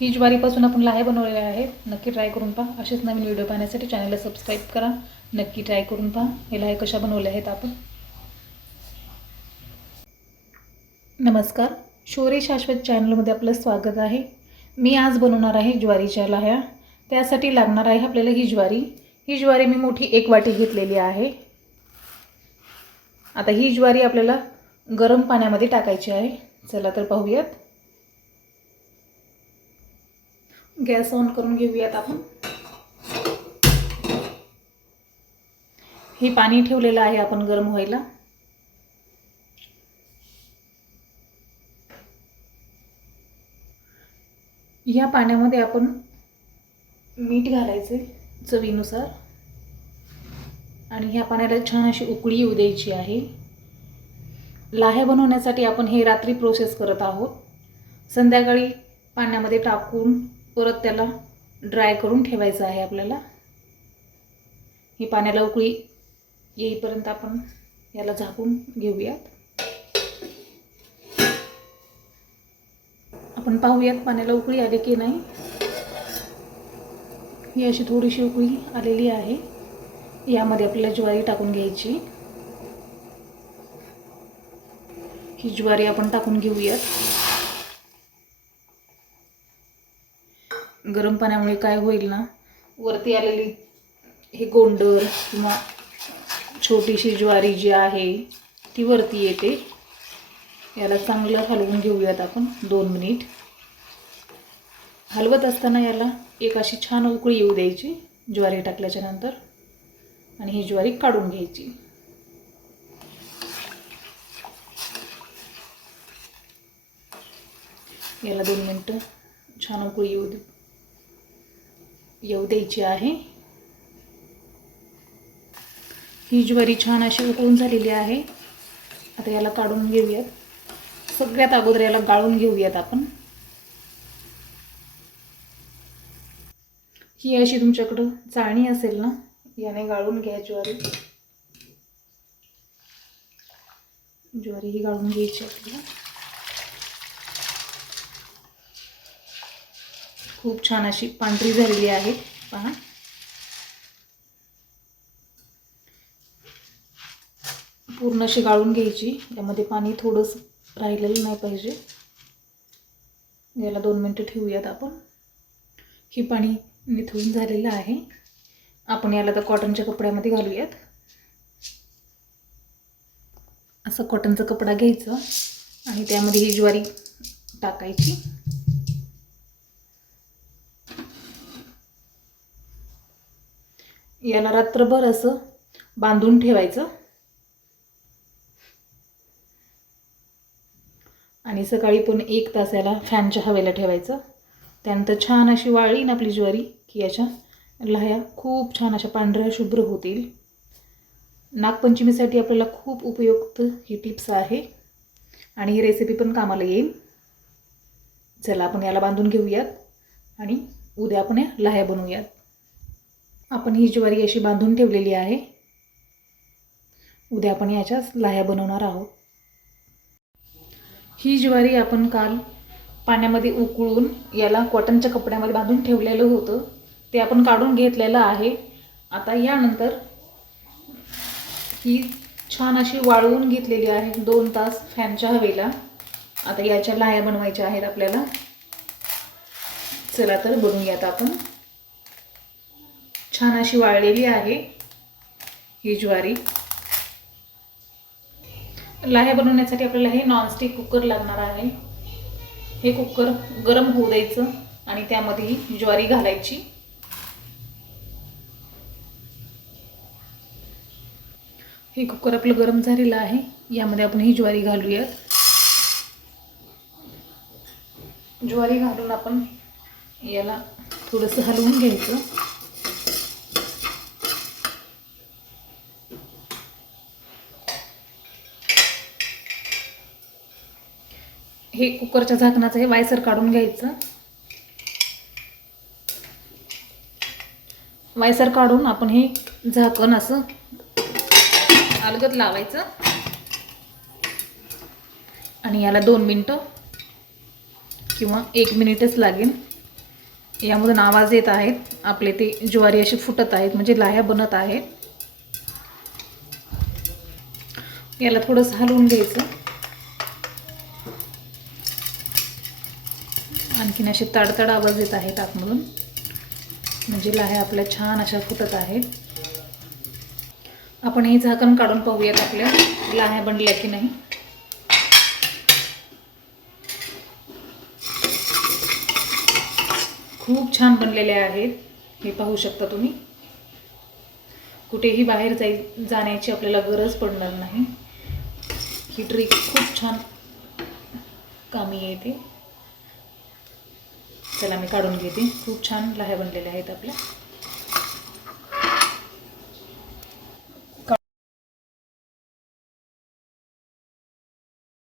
ही ज्वारीपासून आपण लाह्या बनवलेले आहेत नक्की ट्राय करून पहा. असेच नवीन व्हिडिओ पाहण्यासाठी चॅनलला सबस्क्राईब करा. नक्की ट्राय करून पहा. हे लाह्या कशा बनवल्या आहेत आपण. नमस्कार. शौर्य शाश्वत चॅनलमध्ये आपलं स्वागत आहे. मी आज बनवणार आहे ज्वारीच्या लाह्या. त्यासाठी लागणार आहे आपल्याला ही ज्वारी. ही ज्वारी मी मोठी एक वाटी घेतलेली आहे. आता ही ज्वारी आपल्याला गरम पाण्यामध्ये टाकायची आहे. चला तर पाहूयात. गॅस ऑन करून घेऊयात आपण. हे पाणी ठेवलेलं आहे आपण गरम व्हायला. या पाण्यामध्ये आपण मीठ घालायचे चवीनुसार. आणि ह्या पाण्याला छान अशी उकळी येऊ द्यायची आहे. लाह्या बनवण्यासाठी आपण हे रात्री प्रोसेस करत आहोत. संध्याकाळी पाण्यामध्ये टाकून परत त्याला ड्राय करून ठेवायचं आहे आपल्याला. ही पाण्याला उकळी येईपर्यंत आपण याला झाकून घेऊयात. आपण पाहूयात पाण्याला उकळी आली की नाही. ही अशी थोडीशी उकळी आलेली आहे. यामध्ये आपल्याला ज्वारी टाकून घ्यायची. ही ज्वारी आपण टाकून घेऊयात. गरम पाण्यामुळे काय होईल ना? वरती आलेली हे गोंडर किंवा छोटीशी ज्वारी जी आहे ती वरती येते. याला चांगलं हलवून घेऊयात आपण दोन मिनिट. हलवत असताना याला एक अशी छान उकळी येऊ द्यायची ज्वारी टाकल्याच्या नंतर. आणि ही ज्वारी काढून घ्यायची. याला दोन मिनटं छान उकळी येऊ दे. येऊ द्यायची आहे. ही ज्वारी छान अशी उकळून झालेली आहे. आता याला काढून घेऊयात. सगळ्यात अगोदर याला गाळून घेऊयात आपण. ही अशी तुमच्याकडं चाळणी असेल ना याने गाळून घ्या ज्वारी. ज्वारी ही गाळून घ्यायची आपल्याला. खूप छान अशी पांढरी झालेली आहे. पहा. पूर्ण अशी गाळून घ्यायची. यामध्ये पाणी थोडंसं राहिलेलं नाही पाहिजे. याला दोन मिनटं ठेवूयात आपण. हे पाणी निथळून झालेलं आहे. आपण याला तर कॉटनच्या कपड्यामध्ये घालूयात. असं कॉटनचा कपडा घ्यायचा आणि त्यामध्ये ही ज्वारी टाकायची. याला रात्रभर असं बांधून ठेवायचं. आणि सकाळी पण एक तास याला फॅनच्या हवेला ठेवायचं. त्यानंतर छान अशी वाळली ना आपली ज्वारी की याच्या लाह्या खूप छान अशा पांढऱ्या शुभ्र होतील. नागपंचमीसाठी आपल्याला खूप उपयुक्त ही टिप्स आहे. आणि ही रेसिपी पण कामाला येईल. चला आपण याला बांधून घेऊयात आणि उद्या आपण या लाह्या बनवूयात. आपण ही ज्वारी अशी बांधून ठेवलेली आहे. उद्या आपण याच्याच लाह्या बनवणार आहोत. ही ज्वारी आपण काल पाण्यामध्ये उकळून याला कॉटनच्या कपड्यामध्ये बांधून ठेवलेलं होतं. ते आपण काढून घेतलेलं आहे. आता यानंतर ही छान अशी वाळवून घेतलेली आहे. दोन तास फॅनच्या हवेला. आता याच्या लाह्या बनवायच्या आहेत आपल्याला. चला तर बनवूयात आपण. छान अशी वाळलेली आहे ही ज्वारी. लाह्या बनवण्यासाठी आपल्याला हे नॉनस्टिक कुकर लागणार आहे. हे कुकर गरम होऊ द्यायचं आणि त्यामध्ये ही ज्वारी घालायची. हे कुकर आपलं गरम झालेलं आहे. यामध्ये आपण ही ज्वारी घालूयात. ज्वारी घालून आपण याला थोडंसं हलवून घ्यायचं. हे कुकरच्या झाकणाचं हे वायसर काढून घ्यायचं. वायसर काढून आपण हे झाकण असं अलगत लावायचं. आणि याला दोन मिनटं किंवा एक मिनिटच लागेल. यामधून आवाज येत आहेत. आपले ते ज्वारी असे फुटत आहेत म्हणजे लाह्या बनत आहेत. याला थोडंसं हलवून घ्यायचं. आणखीन असे तडतड आवाज येत आहेत आतमधून. म्हणजे लाह्या आपल्या छान अशा फुटत आहेत. आपण हे झाकण काढून पाहूयात आपल्या लाह्या बनल्या की नाही. खूप छान बनलेल्या आहेत. हे पाहू शकता तुम्ही. कुठेही बाहेर जाई जाण्याची आपल्याला गरज पडणार नाही. ही ट्रिक खूप छान कामी येते. चला मी काढून घेते. खूप छान लाह्या बनलेल्या आहेत आपल्या.